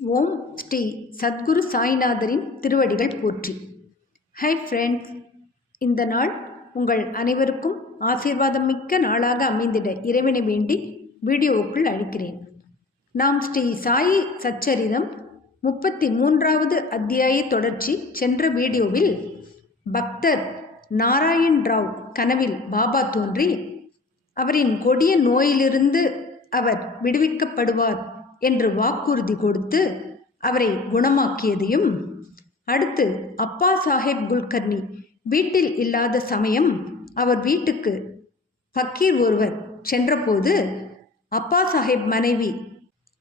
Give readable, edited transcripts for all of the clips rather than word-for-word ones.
ஓம் ஸ்ரீ சத்குரு சாய்நாதரின் திருவடிகள் போற்றி. Hi friends, இந்த நாள் உங்கள் அனைவருக்கும் ஆசீர்வாதம் மிக்க நாளாக அமைந்திட இறைவனை வேண்டி வீடியோவுக்குள் அழைக்கிறேன். நாம் ஸ்ரீ சாயி சச்சரிதம் 33வது அத்தியாய தொடர்ச்சி. சென்ற வீடியோவில் பக்தர் நாராயண் ராவ் கனவில் பாபா தோன்றி அவரின் கொடிய நோயிலிருந்து அவர் விடுவிக்கப்படுவார் என்று வாக்குறுதி கொடுத்து அவரை குணமாக்கியதையும், அடுத்து அப்பா சாஹேப் குல்கர்னி வீட்டில் இல்லாத சமயம் அவர் வீட்டுக்கு ஃபக்கீர் ஒருவர் சென்றபோது அப்பா சாஹேப் மனைவி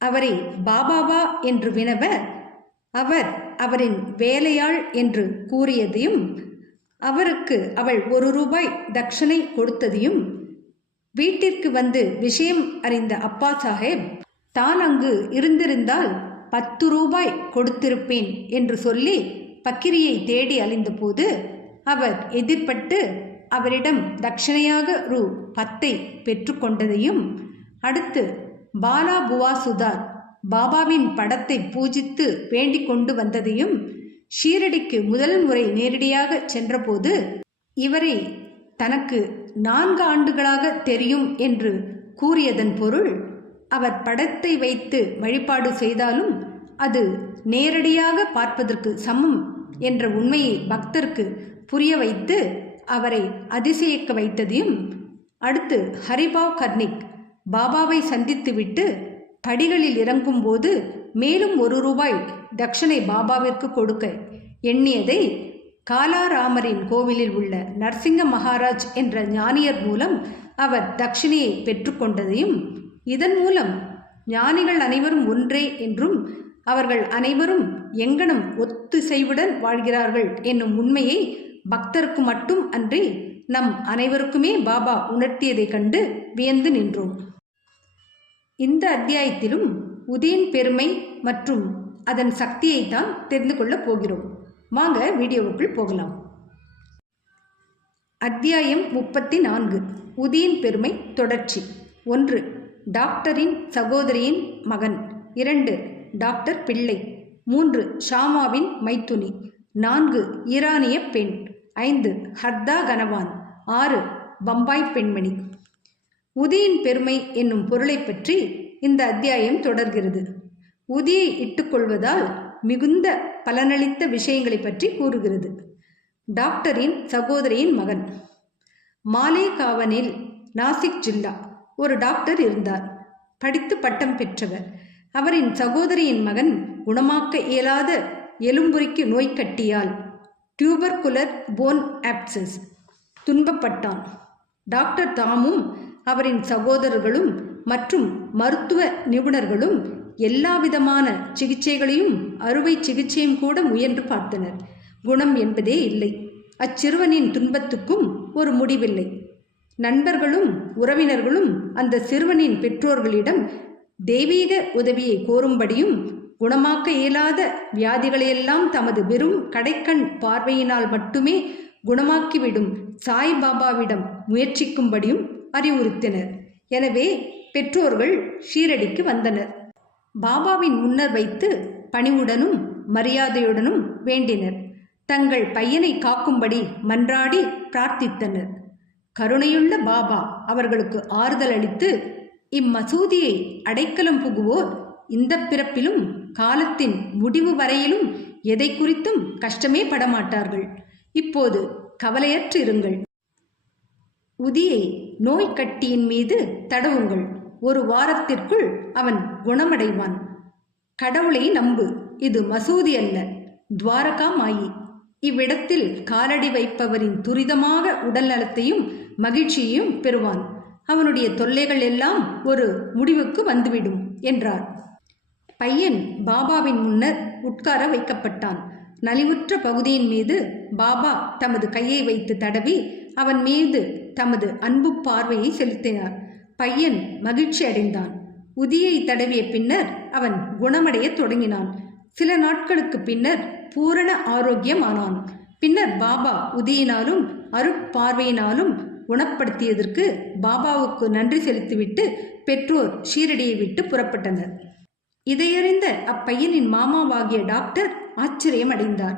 அவரை பாபாவா என்று வினவ அவர் அவரின் வேலையாள் என்று கூறியதையும், அவருக்கு அவள் 1 ரூபாய் தட்சணை கொடுத்ததையும், வீட்டிற்கு வந்து விஷயம் அறிந்த அப்பா சாஹேப் தான் அங்கு இருந்திருந்தால் 10 ரூபாய் கொடுத்திருப்பேன் என்று சொல்லி பக்கிரியை தேடி அலைந்தபோது அவர் எதிர்பட்டு அவரிடம் தட்சணையாக ரூ 10 பெற்றுக்கொண்டதையும், அடுத்து பாலா புவா சுதார் பாபாவின் படத்தை பூஜித்து வேண்டிக் கொண்டு வந்ததையும், ஷீரடிக்கு முதல் முறை நேரடியாக சென்றபோது இவரை தனக்கு 4 ஆண்டுகளாக தெரியும் என்று கூறியதன் பொருள், அவர் படத்தை வைத்து வழிபாடு செய்தாலும் அது நேரடியாக பார்ப்பதற்கு சமம் என்ற உண்மையை பக்தருக்கு புரிய வைத்து அவரை அதிசயிக்க வைத்ததையும், அடுத்து ஹரிபாவ் கர்னிக் பாபாவை சந்தித்துவிட்டு படிகளில் இறங்கும்போது மேலும் 1 ரூபாய் தட்சணை பாபாவிற்கு கொடுக்க எண்ணியதை காலாராமரின் கோவிலில் உள்ள நரசிங்க மகாராஜ் என்ற ஞானியர் மூலம் அவர் தட்சிணையை பெற்றுக்கொண்டதையும், இதன் மூலம் ஞானிகள் அனைவரும் ஒன்றே என்றும் அவர்கள் அனைவரும் எங்கனம் ஒத்திசைவுடன் வாழ்கிறார்கள் என்னும் உண்மையை பக்தருக்கு மட்டும் அன்றி நம் அனைவருக்குமே பாபா உணர்த்தியதைக் கண்டு வியந்து நின்றோம். இந்த அத்தியாயத்திலும் உதியின் பெருமை மற்றும் அதன் சக்தியை தான் தெரிந்து கொள்ளப் போகிறோம். வாங்க வீடியோவுக்குள் போகலாம். அத்தியாயம் 34 உதியின் பெருமை தொடர்ச்சி. 1. டாக்டரின் சகோதரியின் மகன். 2. டாக்டர் பிள்ளை. 3. ஷாமாவின் மைத்துனி. 4. ஈரானிய பெண். 5. ஹர்தா கனவான். 6. பம்பாய் பெண்மணி. உதியின் பெருமை என்னும் பொருளை பற்றி இந்த அத்தியாயம் தொடர்கிறது. உதியை இட்டுக்கொள்வதால் மிகுந்த பலனளித்த விஷயங்களை பற்றி கூறுகிறது. டாக்டரின் சகோதரியின் மகன். மாலேகாவனில் நாசிக் ஜில்லா ஒரு டாக்டர் இருந்தார். படித்து பட்டம் பெற்றவர். அவரின் சகோதரியின் மகன் குணமாக்க இயலாத எலும்புரிக்கு நோய்க்கட்டியால் டியூபர்குலர் போன் ஆப்சஸ் துன்பப்பட்டான். டாக்டர் தாமும் அவரின் சகோதரர்களும் மற்றும் மருத்துவ நிபுணர்களும் எல்லாவிதமான சிகிச்சைகளையும் அறுவை சிகிச்சையும் கூட முயன்று பார்த்தனர். குணம் என்பதே இல்லை. அச்சிறுவனின் துன்பத்துக்கும் ஒரு முடிவில்லை. நண்பர்களும் உறவினர்களும் அந்த சிறுவனின் பெற்றோர்களிடம் தெய்வீக உதவியை கோரும்படியும், குணமாக்க இயலாத வியாதிகளையெல்லாம் தமது வெறும் கடைக்கண் பார்வையினால் மட்டுமே குணமாக்கிவிடும் சாய்பாபாவிடம் முயற்சிக்கும்படியும் அறிவுறுத்தினர். எனவே பெற்றோர்கள் ஷீரடிக்கு வந்தனர். பாபாவின் முன்னர் வைத்து பணிவுடனும் மரியாதையுடனும் வேண்டினர். தங்கள் பையனை காக்கும்படி மன்றாடி பிரார்த்தித்தனர். கருணையுள்ள பாபா அவர்களுக்கு ஆறுதல் அளித்து, இம்மசூதியை அடைக்கலம் புகுவோர் இந்த பிறப்பிலும் காலத்தின் முடிவு வரையிலும் எதை குறித்தும் கஷ்டமே படமாட்டார்கள். இப்போது கவலையற்று இருங்கள். உதியை நோய்க்கட்டியின் மீது தடவுங்கள். 1 வாரத்திற்குள் அவன் குணமடைவான். கடவுளை நம்பு. இது மசூதி அல்ல, துவாரகா மாயி. இவ்விடத்தில் காலடி வைப்பவரின் துரிதமாக உடல் நலத்தையும் மகிழ்ச்சியையும் பெறுவான். அவனுடைய தொல்லைகள் எல்லாம் ஒரு முடிவுக்கு வந்துவிடும் என்றார். பையன் பாபாவின் முன்னர் உட்கார வைக்கப்பட்டான். நலிவுற்ற பகுதியின் மீது பாபா தமது கையை வைத்து தடவி அவன் மீது தமது அன்பு பார்வையை செலுத்தினார். பையன் மகிழ்ச்சி அடைந்தான். உதியை தடவிய பின்னர் அவன் குணமடைய தொடங்கினான். சில நாட்களுக்கு பின்னர் பூரண ஆரோக்கியமானான். பின்னர் பாபா உதியினாலும் அருட்பார்வையினாலும் குணப்படுத்தியதற்கு பாபாவுக்கு நன்றி செலுத்திவிட்டு பெற்றோர் ஷீரடியை விட்டு புறப்பட்டனர். இதையறிந்த அப்பையனின் மாமாவாகிய டாக்டர் ஆச்சரியம் அடைந்தார்.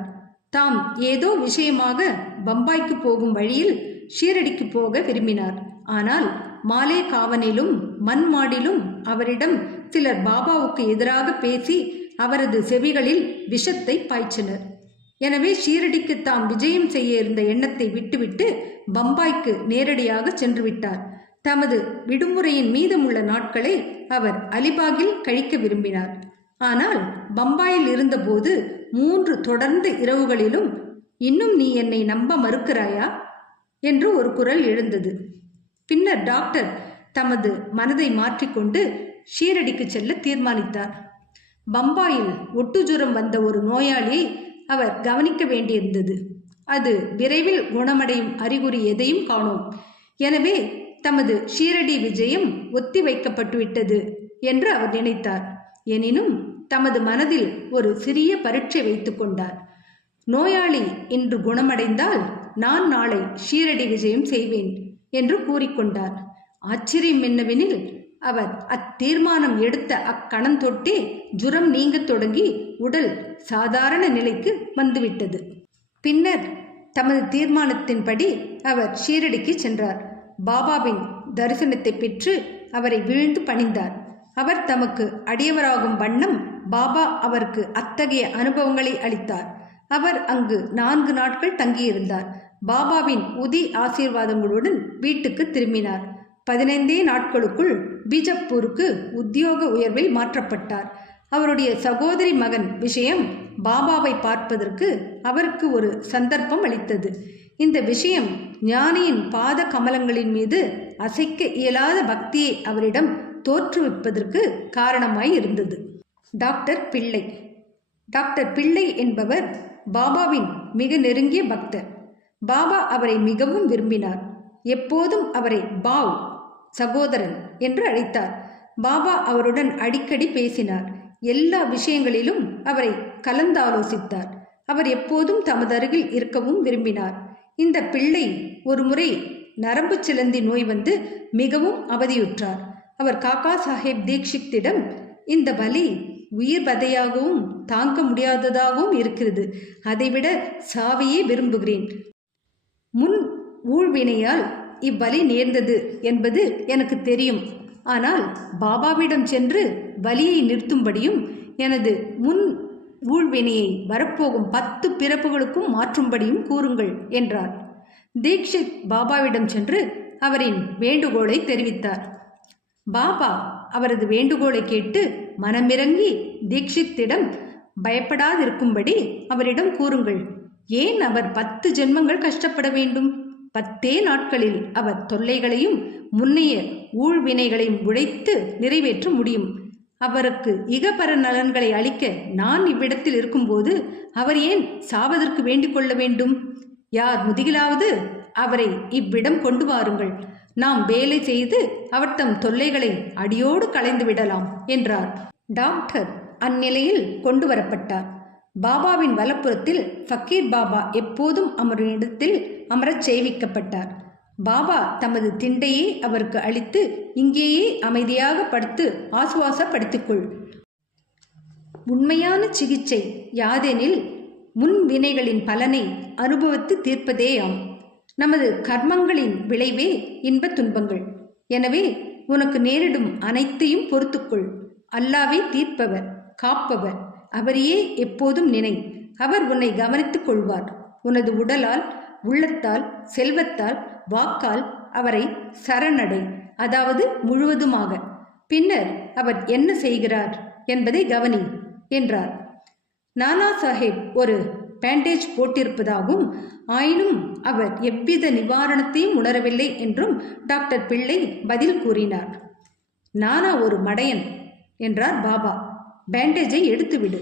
தாம் ஏதோ விஷயமாக பம்பாய்க்கு போகும் வழியில் ஷீரடிக்கு போக விரும்பினார். ஆனால் மாலே காவனிலும் மண்மாடிலும் அவரிடம் சிலர் பாபாவுக்கு எதிராக பேசி அவரது செவிகளில் விஷத்தை பாய்ச்சினர். எனவே ஷீரடிக்கு தாம் விஜயம் செய்ய இருந்த எண்ணத்தை விட்டுவிட்டு பம்பாய்க்கு நேரடியாக சென்று விட்டார். தமது விடுமுறையின் மீதமுள்ள நாட்களை அவர் அலிபாகில் கழிக்க விரும்பினார். ஆனால் பம்பாயில் இருந்தபோது 3 தொடர்ந்த இரவுகளிலும் இன்னும் நீ என்னை நம்ப மறுக்கிறாயா என்று ஒரு குரல் எழுந்தது. பின்னர் டாக்டர் தமது மனதை மாற்றிக்கொண்டு ஷீரடிக்கு செல்ல தீர்மானித்தார். பம்பாயில் ஒட்டுஜுரம் வந்த ஒரு நோயாளியை அவர் கவனிக்க வேண்டியிருந்தது. அது விரைவில் குணமடையும் அறிகுறி எதையும் காணோம். எனவே தமது ஷீரடி விஜயம் ஒத்தி வைக்கப்பட்டுவிட்டது என்று அவர் நினைத்தார். எனினும் தமது மனதில் ஒரு சிறிய பரீட்சை வைத்து கொண்டார். நோயாளி இன்று குணமடைந்தால் நான் நாளை ஷீரடி விஜயம் செய்வேன் என்று கூறிக்கொண்டார். ஆச்சரியம் என்னவெனில், அவர் அத்தீர்மானம் எடுத்த அக்கணம் தொட்டே ஜுரம் நீங்க தொடங்கி உடல் சாதாரண நிலைக்கு வந்துவிட்டது. பின்னர் தமது தீர்மானத்தின்படி அவர் ஷீரடிக்கு சென்றார். பாபாவின் தரிசனத்தை பெற்று அவரை வீழ்ந்து பணிந்தார். அவர் தமக்கு அடியவராகும் வண்ணம் பாபா அவருக்கு அத்தகைய அனுபவங்களை அளித்தார். அவர் அங்கு 4 நாட்கள் தங்கியிருந்தார். பாபாவின் உதி ஆசீர்வாதங்களுடன் வீட்டுக்கு திரும்பினார். 15 நாட்களுக்குள் பீஜப்பூருக்கு உத்தியோக உயர்வில் மாற்றப்பட்டார். அவருடைய சகோதரி மகன் விஷயம் பாபாவை பார்ப்பதற்கு அவருக்கு ஒரு சந்தர்ப்பம் அளித்தது. இந்த விஷயம் ஞானியின் பாத கமலங்களின் மீது அசைக்க இயலாத பக்தியை அவரிடம் தோற்றுவிப்பதற்கு காரணமாய் இருந்தது. டாக்டர் பிள்ளை என்பவர் பாபாவின் மிக நெருங்கிய பக்தர். பாபா அவரை மிகவும் விரும்பினார். எப்போதும் அவரை பாவ், சகோதரன் என்று அழைத்தார். பாபா அவருடன் அடிக்கடி பேசினார். எல்லா விஷயங்களிலும் அவரை கலந்தாலோசித்தார். அவர் எப்போதும் தமது அருகில் இருக்கவும் விரும்பினார். இந்த பிள்ளை ஒருமுறை நரம்பு சிலந்தி நோய் வந்து மிகவும் அவதியுற்றார். அவர் காக்கா சாஹேப் தீக்ஷித்திடம், இந்த வலி உயிர் வதையாகவும் தாங்க முடியாததாகவும் இருக்கிறது, அதைவிட சாவையே விரும்புகிறேன். முன் ஊழ்வினையால் இவ்வலி நேர்ந்தது என்பது எனக்கு தெரியும். ஆனால் பாபாவிடம் சென்று வலியை நிறுத்தும்படியும் எனது முன் ஊழ்வினையை வரப்போகும் 10 பிறப்புகளுக்கும் மாற்றும்படியும் கூறுங்கள் என்றார். தீக்ஷித் பாபாவிடம் சென்று அவரின் வேண்டுகோளை தெரிவித்தார். பாபா அவரது வேண்டுகோளை கேட்டு மனமிறங்கி தீக்ஷித்திடம் பயப்படாதிருக்கும்படி அவரிடம் கூறுங்கள். ஏன் அவர் 10 ஜென்மங்கள் கஷ்டப்பட வேண்டும்? 10 நாட்களில் அவர் தொல்லைகளையும் முன்னைய ஊழ்வினைகளையும் உழைத்து நிறைவேற்ற முடியும். அவருக்கு இகபர நலன்களை அளிக்க நான் இவ்விடத்தில் இருக்கும்போது அவர் ஏன் சாவதற்கு வேண்டிக் கொள்ள வேண்டும்? யார் முதுகிலாவது அவரை இவ்விடம் கொண்டு வாருங்கள். நாம் வேலை செய்து அவர் தம் தொல்லைகளை அடியோடு களைந்து விடலாம் என்றார். டாக்டர் அந்நிலையில் கொண்டு வரப்பட்டார். பாபாவின் வலப்புறத்தில் ஃபக்கீர் பாபா எப்போதும் அமரும் இடத்தில் அமரச் செய்விக்கப்பட்டார். பாபா தமது திண்டையை அவருக்கு அளித்து, இங்கேயே அமைதியாக படுத்து ஆசுவாசப்படுத்திக்கொள். உண்மையான சிகிச்சை யாதெனில் முன் வினைகளின் பலனை அனுபவித்து தீர்ப்பதேயாம். நமது கர்மங்களின் விளைவே இன்ப துன்பங்கள். எனவே உனக்கு நேரிடும் அனைத்தையும் பொறுத்துக்கொள். அல்லாவே தீர்ப்பவர், காப்பவர். அவரையே எப்போதும் நினை. அவர் உன்னை கவனித்துக் கொள்வார். உனது உடலால், உள்ளத்தால், செல்வத்தால், வாக்கால் அவரை சரணடை, அதாவது முழுவதுமாக. பின்னர் அவர் என்ன செய்கிறார் என்பதை கவனி என்றார். நானா சாஹேப் ஒரு பேண்டேஜ் போட்டிருப்பதாகவும் ஆயினும் அவர் எவ்வித நிவாரணத்தையும் உணரவில்லை என்றும் டாக்டர் பிள்ளை பதில் கூறினார். நானா ஒரு மடையன் என்றார் பாபா. பேண்டேஜை எடுத்துவிடு,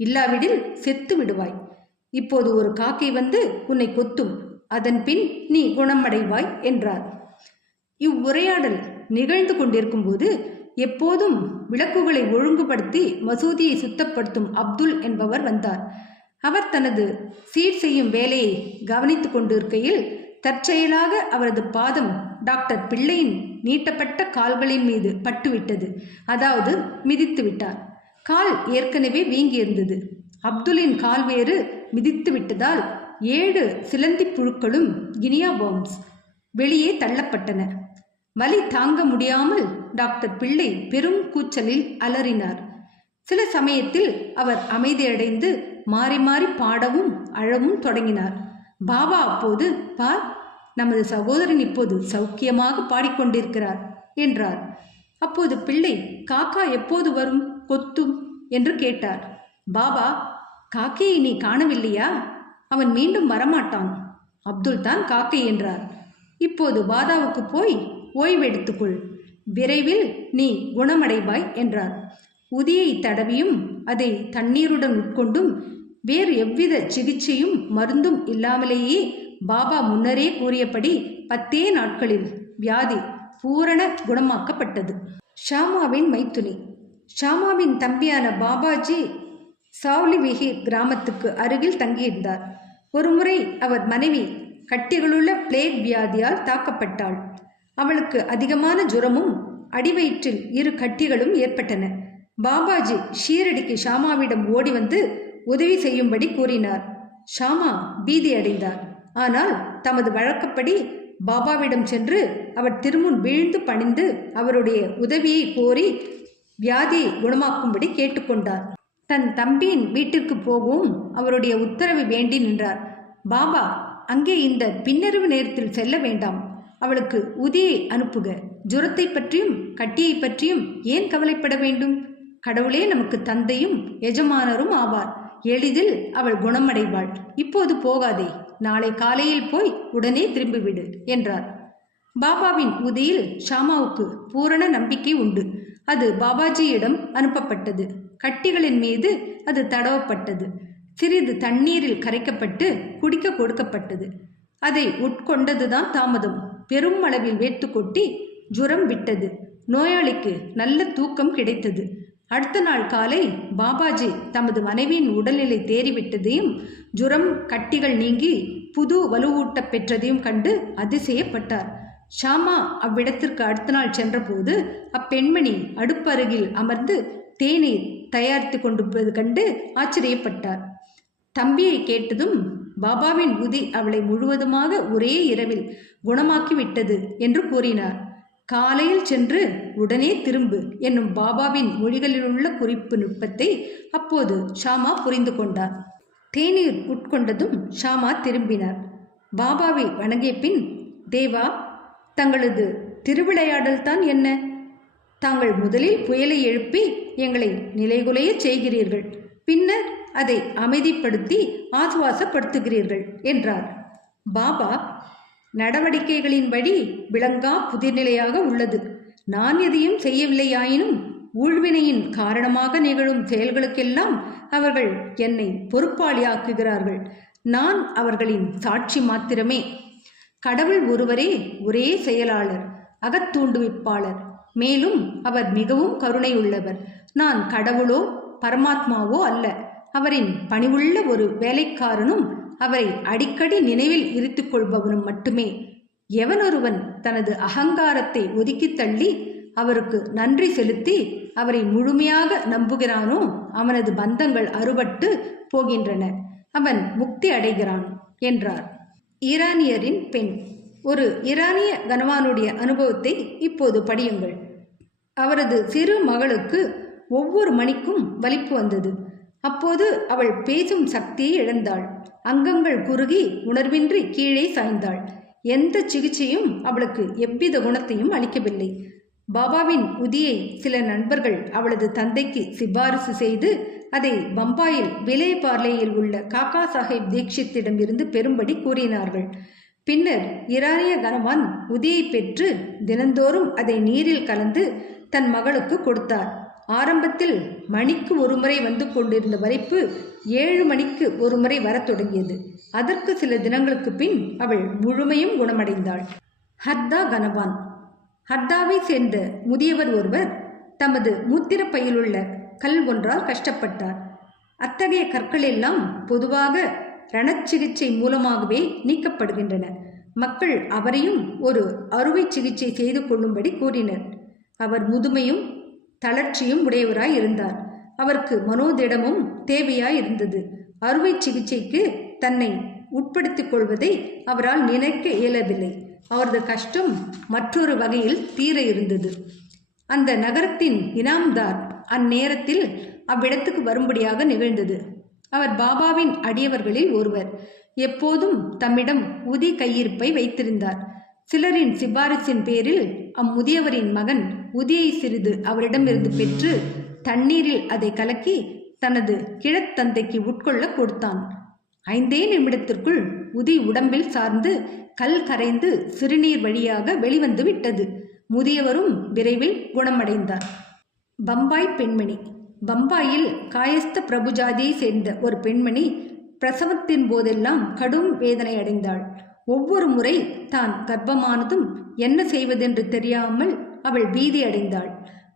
இல்லாவிடில் செத்து விடுவாய். இப்போது ஒரு காக்கை வந்து உன்னை கொத்தும், அதன் பின் நீ குணமடைவாய் என்றார். இவ்வுரையாடல் நிகழ்ந்து கொண்டிருக்கும் போது எப்போதும் விளக்குகளை ஒழுங்குபடுத்தி மசூதியை சுத்தப்படுத்தும் அப்துல் என்பவர் வந்தார். அவர் தனது சீர் செய்யும் வேலையை கவனித்துக் கொண்டிருக்கையில் தற்செயலாக அவரது பாதம் டாக்டர் பிள்ளையின் நீட்டப்பட்ட கால்களின் மீது பட்டுவிட்டது. அதாவது மிதித்து விட்டார். கால் ஏற்கனவே வீங்கியிருந்தது. அப்துலின் கால் வேறு மிதித்து விட்டதால் 7 சிலந்தி புழுக்களும் கினியா பாம்ஸ் வெளியே தள்ளப்பட்டன. வலி தாங்க முடியாமல் டாக்டர் பிள்ளை பெரும் கூச்சலில் அலறினார். சில சமயத்தில் அவர் அமைதியடைந்து மாறி மாறி பாடவும் அழவும் தொடங்கினார். பாபா அப்போது, பார், நமது சகோதரன் இப்போது சௌக்கியமாக பாடிக்கொண்டிருக்கிறார் என்றார். அப்போது பிள்ளை, காக்கா எப்போது வரும், கொத்தும் என்று கேட்டார். பாபா, காக்கையை நீ காணவில்லையா? அவன் மீண்டும் வரமாட்டான். அப்துல் தான் காக்கை என்றார். இப்போது வாதாவுக்கு போய் ஓய்வெடுத்துக்கொள், விரைவில் நீ குணமடைவாய் என்றார். உதியை தடவியும் அதை தண்ணீருடன் உட்கொண்டும் வேறு எவ்வித சிகிச்சையும் மருந்தும் இல்லாமலேயே பாபா முன்னரே கூறியபடி 10 நாட்களில் வியாதி பூரண குணமாக்கப்பட்டது. ஷாமாவின் மைத்துனி. ஷாமாவின் தம்பியான பாபாஜி சாவ்லிவிஹீர் கிராமத்துக்கு அருகில் தங்கியிருந்தார். ஒருமுறை அவர் மனைவி கட்டிகளுள்ள பிளேக் வியாதியால் தாக்கப்பட்டாள். அவளுக்கு அதிகமான ஜுரமும் அடிவயிற்றில் 2 கட்டிகளும் ஏற்பட்டன. பாபாஜி ஷீரடிக்கு ஷாமாவிடம் ஓடி வந்து உதவி செய்யும்படி கூறினார். ஷாமா பீதி அடைந்தார். ஆனால் தமது வழக்கப்படி பாபாவிடம் சென்று அவர் திருமுன் வீழ்ந்து பணிந்து அவருடைய உதவியை கோரி வியாதியை குணமாக்கும்படி கேட்டுக்கொண்டார். தன் தம்பியின் வீட்டிற்கு போகவும் அவருடைய உத்தரவு வேண்டி நின்றார். பாபா, அங்கே இந்த பின்னரவு நேரத்தில் செல்ல வேண்டாம். அவளுக்கு உதியை அனுப்புக. ஜுரத்தை பற்றியும் கட்டியை பற்றியும் ஏன் கவலைப்பட வேண்டும்? கடவுளே நமக்கு தந்தையும் எஜமானரும் ஆவார். எளிதில் அவள் குணமடைவாள். இப்போது போகாதே, நாளை காலையில் போய் உடனே திரும்பிவிடு என்றார். பாபாவின் உதியில் ஷாமாவுக்கு பூரண நம்பிக்கை உண்டு. அது பாபாஜியிடம் அனுப்பப்பட்டது. கட்டிகளின் மீது அது தடவப்பட்டது. சிறிது தண்ணீரில் கரைக்கப்பட்டு குடிக்க கொடுக்கப்பட்டது. அதை உட்கொண்டதுதான் தாமதம். பெரும் அளவில் வேர்த்து கொட்டி ஜுரம் விட்டது. நோயாளிக்கு நல்ல தூக்கம் கிடைத்தது. அடுத்த நாள் காலை பாபாஜி தமது மனைவியின் உடல்நிலை தேறிவிட்டதையும் ஜுரம் கட்டிகள் நீங்கி புது வலுவூட்ட பெற்றதையும் கண்டு அதிசயப்பட்டார். ஷாமா அவ்விடத்திற்கு அடுத்த நாள் சென்றபோது அப்பெண்மணி அடுப்பருகில் அமர்ந்து தேநீர் தயாரித்து கொண்டிருப்பது கண்டு ஆச்சரியப்பட்டார். தம்பியை கேட்டதும் பாபாவின் உதி அவளை முழுவதுமாக ஒரே இரவில் குணமாக்கிவிட்டது என்று கூறினார். காலையில் சென்று உடனே திரும்பு என்னும் பாபாவின் மொழிகளிலுள்ள குறிப்பு நுட்பத்தை அப்போது ஷாமா புரிந்து கொண்டார். தேநீர் உட்கொண்டதும் ஷாமா திரும்பினார். பாபாவை வணங்கிய பின், தேவா, தங்களது திருவிளையாடல் தான் என்ன? தாங்கள் முதலில் புயலை எழுப்பி எங்களை நிலைகுலைய செய்கிறீர்கள், பின்னர் அதை அமைதிப்படுத்தி ஆசுவாசப்படுத்துகிறீர்கள் என்றார். பாபா, நடவடிக்கைகளின்படி விளங்கா புதிர்நிலையாக உள்ளது. நான் எதையும் செய்யவில்லையாயினும் ஊழ்வினையின் காரணமாக நிகழும் செயல்களுக்கெல்லாம் அவர்கள் என்னை பொறுப்பாளியாக்குகிறார்கள். நான் அவர்களின் சாட்சி மாத்திரமே. கடவுள் ஒருவரே ஒரே செயலாளர், அகத்தூண்டுவிப்பாளர். மேலும் அவர் மிகவும் கருணையுள்ளவர். நான் கடவுளோ பரமாத்மாவோ அல்ல. அவரின் பணிவுள்ள ஒரு வேலைக்காரனும் அவரை அடிக்கடி நினைவில் இருத்திக் கொள்பவனும் மட்டுமே. எவனொருவன் தனது அகங்காரத்தை ஒதுக்கி தள்ளி அவருக்கு நன்றி செலுத்தி அவரை முழுமையாக நம்புகிறானோ அவனது பந்தங்கள் அறுபட்டு போகின்றன. அவன் முக்தி அடைகிறான் என்றார். ஈரானியரின் பெண். ஒரு ஈரானிய கனவானுடைய அனுபவத்தை இப்போது படியுங்கள். அவரது சிறு மகளுக்கு ஒவ்வொரு மணிக்கும் வலிப்பு வந்தது. அப்போது அவள் பேசும் சக்தியை இழந்தாள். அங்கங்கள் குறுகி உணர்வின்றி கீழே சாய்ந்தாள். எந்த சிகிச்சையும் அவளுக்கு எவ்வித குணத்தையும் அளிக்கவில்லை. பாபாவின் உதியை சில நண்பர்கள் அவளது தந்தைக்கு சிபாரிசு செய்து அதை பம்பாயில் விலே பார்லேயில் உள்ள காக்கா சாஹேப் தீக்ஷித்திடம் இருந்து பெறும்படி கூறினார்கள். பின்னர் ஈரானிய கனவான் உதியை பெற்று தினந்தோறும் அதை நீரில் கலந்து தன் மகளுக்கு கொடுத்தார். ஆரம்பத்தில் மணிக்கு ஒருமுறை வந்து கொண்டிருந்த வலிப்பு 7 மணிக்கு ஒருமுறை வரத் தொடங்கியது. அதற்கு சில தினங்களுக்கு பின் அவள் முழுமையும் குணமடைந்தாள். ஹர்தா கனவான். ஹர்தாவை சேர்ந்த முதியவர் ஒருவர் தமது மூத்திர பையிலுள்ள கல் ஒன்றால் கஷ்டப்பட்டார். அத்தகைய கற்கள் எல்லாம் பொதுவாக ரணச்சிகிச்சை மூலமாகவே நீக்கப்படுகின்றன. மக்கள் அவரையும் ஒரு அறுவை சிகிச்சை செய்து கொள்ளும்படி கூறினர். அவர் முதுமையும் தளர்ச்சியும் உடையவராய் இருந்தார். அவருக்கு மனோதிடமும் தேவையாயிருந்தது. அறுவை சிகிச்சைக்கு தன்னை உட்படுத்திக் கொள்வதை அவரால் நினைக்க இயலவில்லை. அவரது கஷ்டம் மற்றொரு வகையில் தீர இருந்தது. அந்த நகரத்தின் இனாம்தார் அந்நேரத்தில் அவ்விடத்துக்கு வரும்படியாக நிகழ்ந்தது. அவர் பாபாவின் அடியவர்களில் ஒருவர். எப்போதும் தம்மிடம் உதி கையிருப்பை வைத்திருந்தார். சிலரின் சிபாரிசின் பேரில் அம்முதியவரின் மகன் உதியை சிறிது அவரிடமிருந்து பெற்று தண்ணீரில் அதை கலக்கி தனது கிழத்தந்தைக்கு உட்கொள்ள கொடுத்தான். 5 நிமிடத்திற்குள் உதி உடம்பில் சார்ந்து கல் கரைந்து சிறுநீர் வழியாக வெளிவந்து விட்டது. முதியவரும் விரைவில் குணமடைந்தார். பம்பாய் பெண்மணி. பம்பாயில் காயஸ்த பிரபுஜாதியை சேர்ந்த ஒரு பெண்மணி பிரசவத்தின் போதெல்லாம் கடும் வேதனை அடைந்தாள். ஒவ்வொரு முறை தான் கர்ப்பமானதும் என்ன செய்வதென்று தெரியாமல் அவள் பீதி அடைந்தாள்.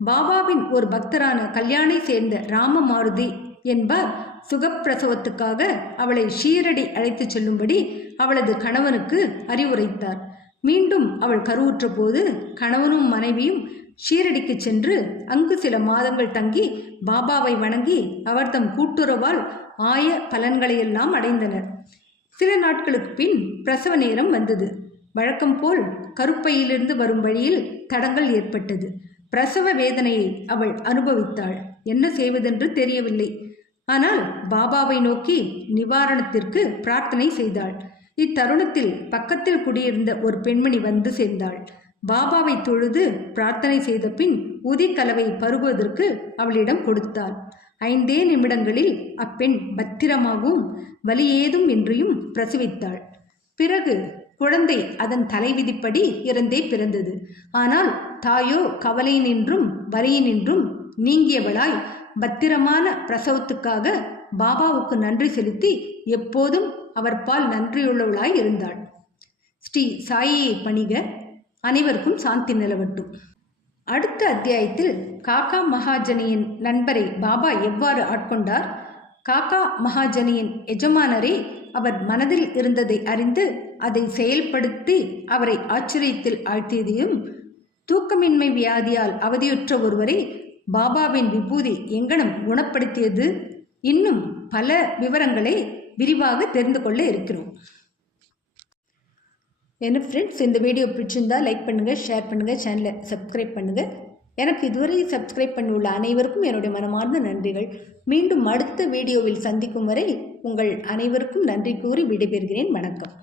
பாபாவின் ஒரு பக்தரான கல்யாணை சேர்ந்த ராமமாருதி என்பார் சுகப்பிரசவத்துக்காக அவளை ஷீரடி அழைத்துச் செல்லும்படி அவளது கணவனுக்கு அறிவுரைத்தார். மீண்டும் அவள் கருவுற்ற போது கணவனும் மனைவியும் ஷீரடிக்கு சென்று அங்கு சில மாதங்கள் தங்கி பாபாவை வணங்கி அவர் தம் கூட்டுறவால் ஆய பலன்களையெல்லாம் அடைந்தனர். சில நாட்களுக்கு பின் பிரசவ நேரம் வந்தது. வழக்கம் போல் கருப்பையிலிருந்து வரும் வழியில் தடங்கள் ஏற்பட்டது. பிரசவ வேதனையை அவள் அனுபவித்தாள். என்ன செய்வதென்று தெரியவில்லை. ஆனால் பாபாவை நோக்கி நிவாரணத்திற்கு பிரார்த்தனை செய்தாள். இத்தருணத்தில் பக்கத்தில் குடியிருந்த ஒரு பெண்மணி வந்து சேர்ந்தாள். பாபாவை தொழுது பிரார்த்தனை செய்த பின் உதி கலவை பருகுவதற்கு அவளிடம் கொடுத்தாள். 5 நிமிடங்களில் அப்பெண் பத்திரமாகவும் வலி ஏதும் இன்றியும் பிரசவித்தாள். பிறகு குழந்தை அதன் தலைவிதிப்படி இறந்தே பிறந்தது. ஆனால் தாயோ கவலையினின்றும் வலியினின்றும் நீங்கியவளாய் பத்திரமான பிரசவத்துக்காக பாபாவுக்கு நன்றி செலுத்தி எப்போதும் அவர் பால் நன்றியுள்ளவளாய் இருந்தாள். ஸ்ரீ சாயியை பணிக. அனைவருக்கும் சாந்தி நிலவட்டும். அடுத்த அத்தியாயத்தில் காக்கா மகாஜனியின் நண்பரை பாபா எவ்வாறு ஆட்கொண்டார், காக்கா மகாஜனியின் எஜமானரே அவர் மனதில் இருந்ததை அறிந்து அதை செயல்படுத்தி அவரை ஆச்சரியத்தில் ஆழ்த்தியதையும், தூக்கமின்மை வியாதியால் அவதியுற்ற ஒருவரை பாபாவின் விபூதி எங்கனம் குணப்படுத்தியது, இன்னும் பல விவரங்களை விரிவாக தெரிந்து கொள்ள இருக்கிறோம். என்ன ஃப்ரெண்ட்ஸ், இந்த வீடியோ பிடிச்சிருந்தா லைக் பண்ணுங்கள், ஷேர் பண்ணுங்கள், சேனலை சப்ஸ்கிரைப் பண்ணுங்கள். எனக்கு இதுவரை சப்ஸ்கிரைப் பண்ணியுள்ள அனைவருக்கும் என்னுடைய மனமார்ந்த நன்றிகள். மீண்டும் அடுத்த வீடியோவில் சந்திக்கும் வரை உங்கள் அனைவருக்கும் நன்றி கூறி விடைபெறுகிறேன். வணக்கம்.